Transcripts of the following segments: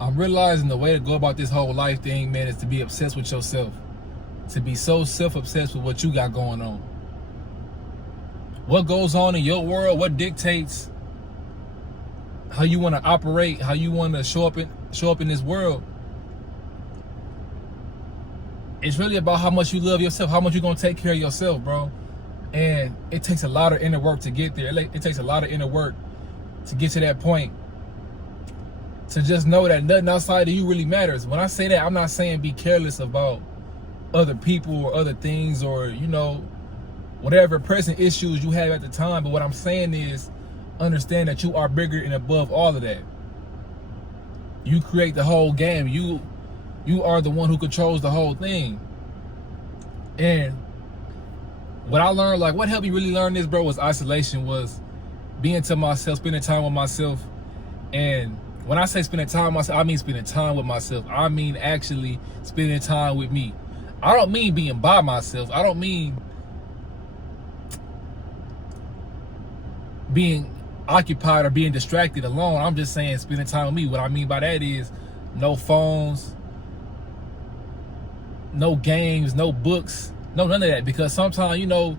I'm realizing the way to go about this whole life thing, man, is to be obsessed with yourself. To be so self-obsessed with what you got going on. What goes on in your world, what dictates how you want to operate, how you want to show up in this world. It's really about how much you love yourself, how much you're going to take care of yourself, bro. And it takes a lot of inner work to get there. It takes a lot of inner work to get to that point. To just know that nothing outside of you really matters. When I say that, I'm not saying be careless about other people or other things or, you know, whatever present issues you have at the time. But what I'm saying is understand that you are bigger and above all of that. You create the whole game. You are the one who controls the whole thing. And what I learned, like what helped me really learn this, bro, was isolation, was being to myself, spending time with myself. And when I say spending time with myself, I mean spending time with myself. I mean actually spending time with me. I don't mean being by myself. I don't mean being occupied or being distracted alone. I'm just saying spending time with me. What I mean by that is no phones, no games, no books, no none of that. Because sometimes, you know,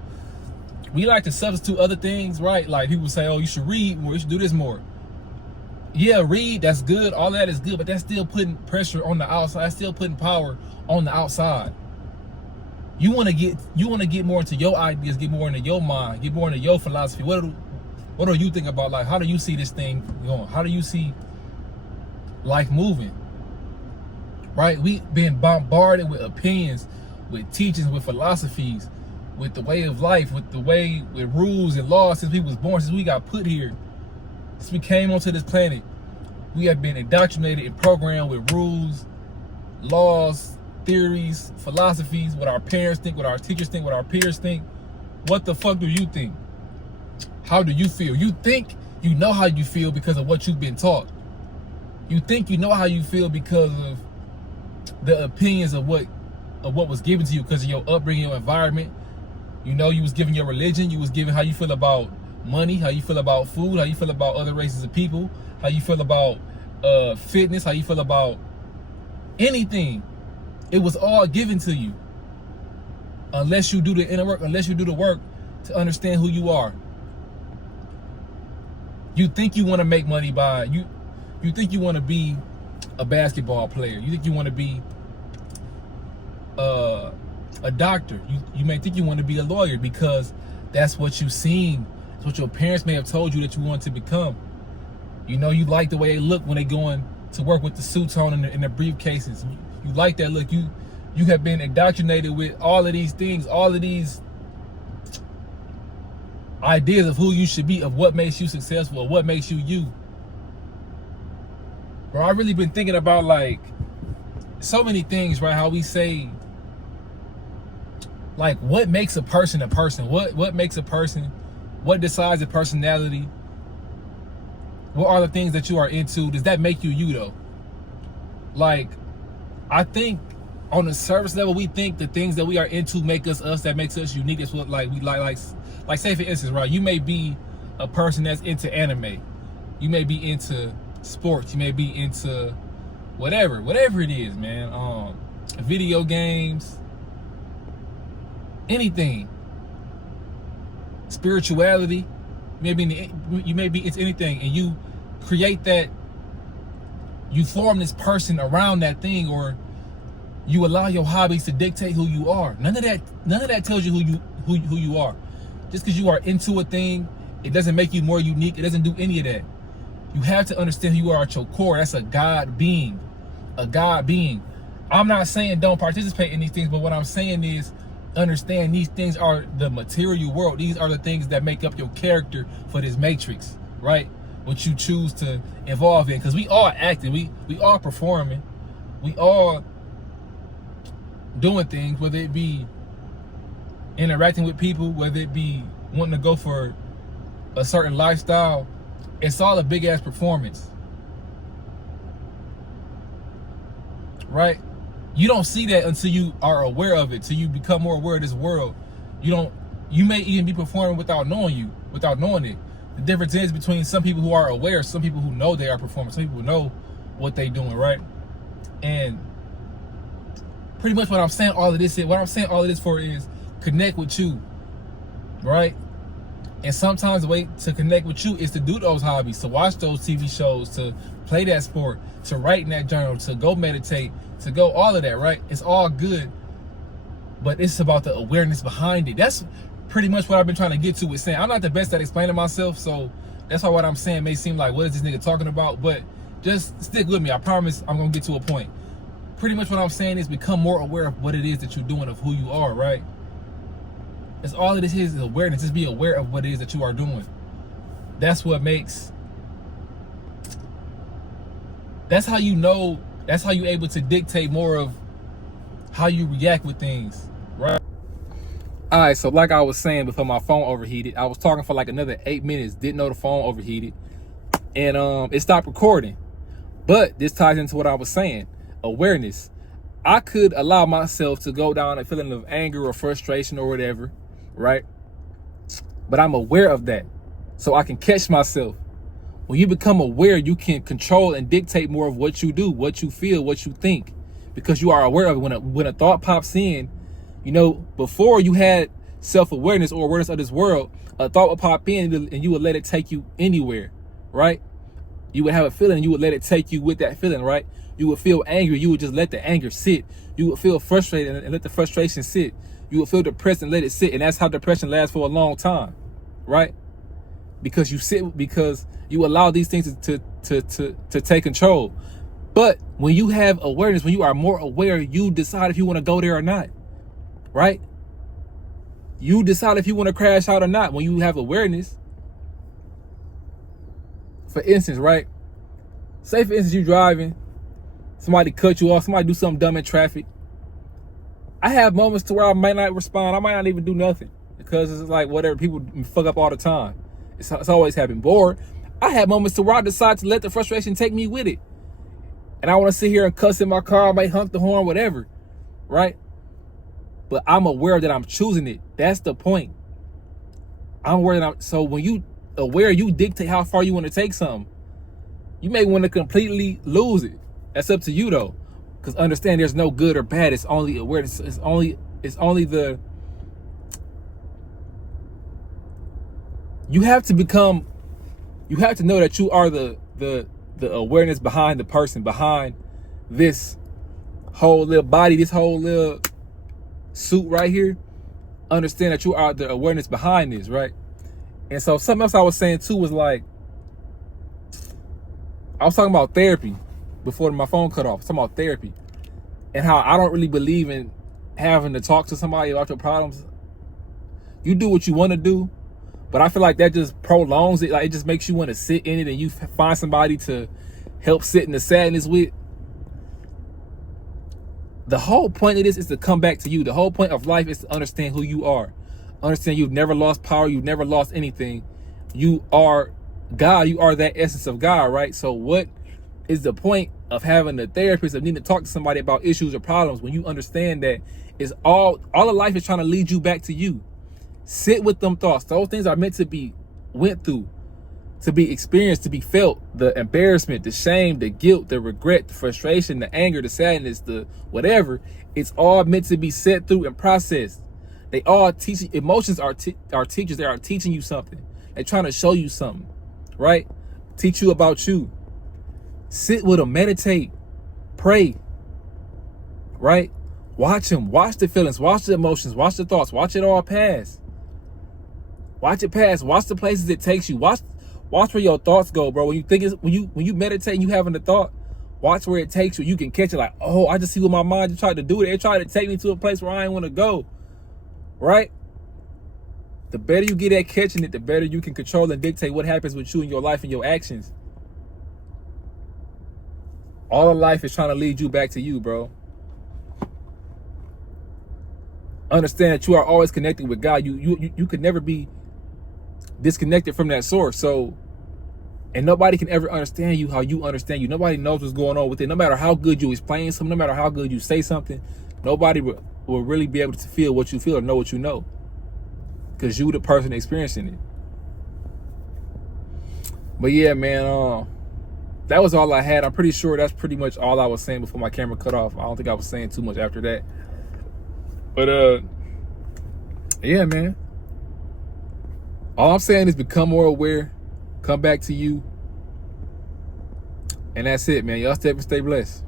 we like to substitute other things, right? Like people say, oh, you should read more, you should do this more. Yeah, read, that's good, all that is good, but that's still putting pressure on the outside. That's still putting power on the outside. You want to get more into your ideas, get more into your mind, get more into your philosophy. What do you think about life? How do you see this thing going? How do you see life moving? Right? We've been bombarded with opinions, with teachings, with philosophies, with the way of life, with rules and laws since we was born, since we got put here. Since we came onto this planet, we have been indoctrinated and programmed with rules, laws, theories, philosophies, what our parents think, what our teachers think, what our peers think. What the fuck do you think? How do you feel? You think you know how you feel because of what you've been taught. You think you know how you feel because of the opinions of what was given to you, because of your upbringing, your environment. You know, you was given your religion, you was given how you feel about money, how you feel about food, how you feel about other races of people, how you feel about fitness, how you feel about anything. It was all given to you. Unless you do the inner work, unless you do the work to understand who you are. You think you want to make money by you think you want to be a basketball player. You think you want to be a doctor. You may think you want to be a lawyer because that's what you've seen. It's what your parents may have told you that you want to become. You know, you like the way they look when they going to work with the suits on and the briefcases. You like that look. You have been indoctrinated with all of these things, all of these ideas of who you should be, of what makes you successful, of what makes you you. Bro, I've really been thinking about like so many things, right? How we say, like, what makes a person a person? What makes a person? What decides a personality? What are the things that you are into? Does that make you you though? Like, I think on the surface level, we think the things that we are into make us us, that makes us unique. That's what like we like say for instance, right? You may be a person that's into anime. You may be into sports. You may be into whatever it is, man. Video games, anything. Spirituality. You may be into anything, and you create that. You form this person around that thing, or you allow your hobbies to dictate who you are. None of that tells you who you are. Just because you are into a thing, it doesn't make you more unique. It doesn't do any of that. You have to understand who you are at your core. That's a God being. A God being. I'm not saying don't participate in these things, but what I'm saying is understand these things are the material world. These are the things that make up your character for this matrix, right? What you choose to evolve in. Because we all acting, we all performing, we all doing things, whether it be interacting with people, whether it be wanting to go for a certain lifestyle. It's all a big ass performance, right? You don't see that until you are aware of it, till you become more aware of this world. You may even be performing without knowing it. The difference is between some people who are aware, some people who know they are performing, some people who know what they doing, right? And pretty much what I'm saying all of this for is connect with you, right? And sometimes the way to connect with you is to do those hobbies, to watch those TV shows, to play that sport, to write in that journal, to go meditate, to go all of that, right? It's all good, but it's about the awareness behind it. That's pretty much what I've been trying to get to with saying. I'm not the best at explaining myself, so that's why what I'm saying may seem like, what is this nigga talking about? But just stick with me. I promise I'm going to get to a point. Pretty much what I'm saying is become more aware of what it is that you're doing, of who you are, right? That's all it is awareness. Just be aware of what it is that you are doing. That's what makes, that's how you know, that's how you're able to dictate more of how you react with things, right? All right, so like I was saying before my phone overheated, I was talking for like another 8 minutes, didn't know the phone overheated, and it stopped recording. But this ties into what I was saying, awareness. I could allow myself to go down a feeling of anger or frustration or whatever, right? But I'm aware of that, so I can catch myself. When you become aware, you can control and dictate more of what you do, what you feel, what you think, because you are aware of it. When a thought pops in, you know, before you had self-awareness or awareness of this world, a thought would pop in and you would let it take you anywhere, right? You would have a feeling and you would let it take you with that feeling, right? You would feel angry, you would just let the anger sit. You would feel frustrated and let the frustration sit. You would feel depressed and let it sit. And that's how depression lasts for a long time, right? Because you allow these things to take control. But when you have awareness, when you are more aware, you decide if you want to go there or not, right? You decide if you want to crash out or not when you have awareness. For instance, right? Say for instance, you driving, somebody cut you off, somebody do something dumb in traffic. I have moments to where I might not respond. I might not even do nothing because it's like whatever, people fuck up all the time. It's always happened. Or I have moments to where I decide to let the frustration take me with it. And I want to sit here and cuss in my car, I might honk the horn, whatever, right? But I'm aware that I'm choosing it. That's the point. I'm aware that so when you aware, you dictate how far you want to take something. You may want to completely lose it. That's up to you though. Because understand there's no good or bad. It's only awareness. It's only the, you have to know that you are the awareness behind the person, behind this whole little body, this whole little suit right here. Understand that you are the awareness behind this, right? And so something else I was saying too was like, I was talking about therapy before my phone cut off. I was talking about therapy and how I don't really believe in having to talk to somebody about your problems. You do what you want to do, but I feel like that just prolongs it. Like it just makes you want to sit in it and you find somebody to help sit in the sadness with. The whole point of this is to come back to you. The whole point of life is to understand who you are. Understand you've never lost power. You've never lost anything. You are God. You are that essence of God, right? So what is the point of having a therapist, of needing to talk to somebody about issues or problems when you understand that is all of life is trying to lead you back to you? Sit with them thoughts. Those things are meant to be went through, to be experienced, to be felt. The embarrassment, the shame, the guilt, the regret, the frustration, the anger, the sadness, the whatever. It's all meant to be set through and processed. They all teach. Emotions are teachers. They are teaching you something. They're trying to show you something, right? Teach you about you. Sit with them, meditate, pray, right? Watch them, watch the feelings, watch the emotions, watch the thoughts, watch it all pass. Watch it pass. Watch the places it takes you. Watch where your thoughts go, bro. When you think when you meditate and you having a thought, watch where it takes you. You can catch it like, oh, I just see what my mind just tried to do. It tried to take me to a place where I ain't want to go. Right? The better you get at catching it, the better you can control and dictate what happens with you in your life and your actions. All of life is trying to lead you back to you, bro. Understand that you are always connected with God. You could never be disconnected from that source. So, and nobody can ever understand you how you understand you. Nobody knows what's going on with it. No matter how good you explain something, no matter how good you say something, nobody will really be able to feel what you feel or know what you know, because you the person experiencing it. But yeah, man, that was all I had. I'm pretty sure that's pretty much all I was saying before my camera cut off. I don't think I was saying too much after that. But yeah, man. All I'm saying is become more aware, come back to you, and that's it, man. Y'all stay blessed.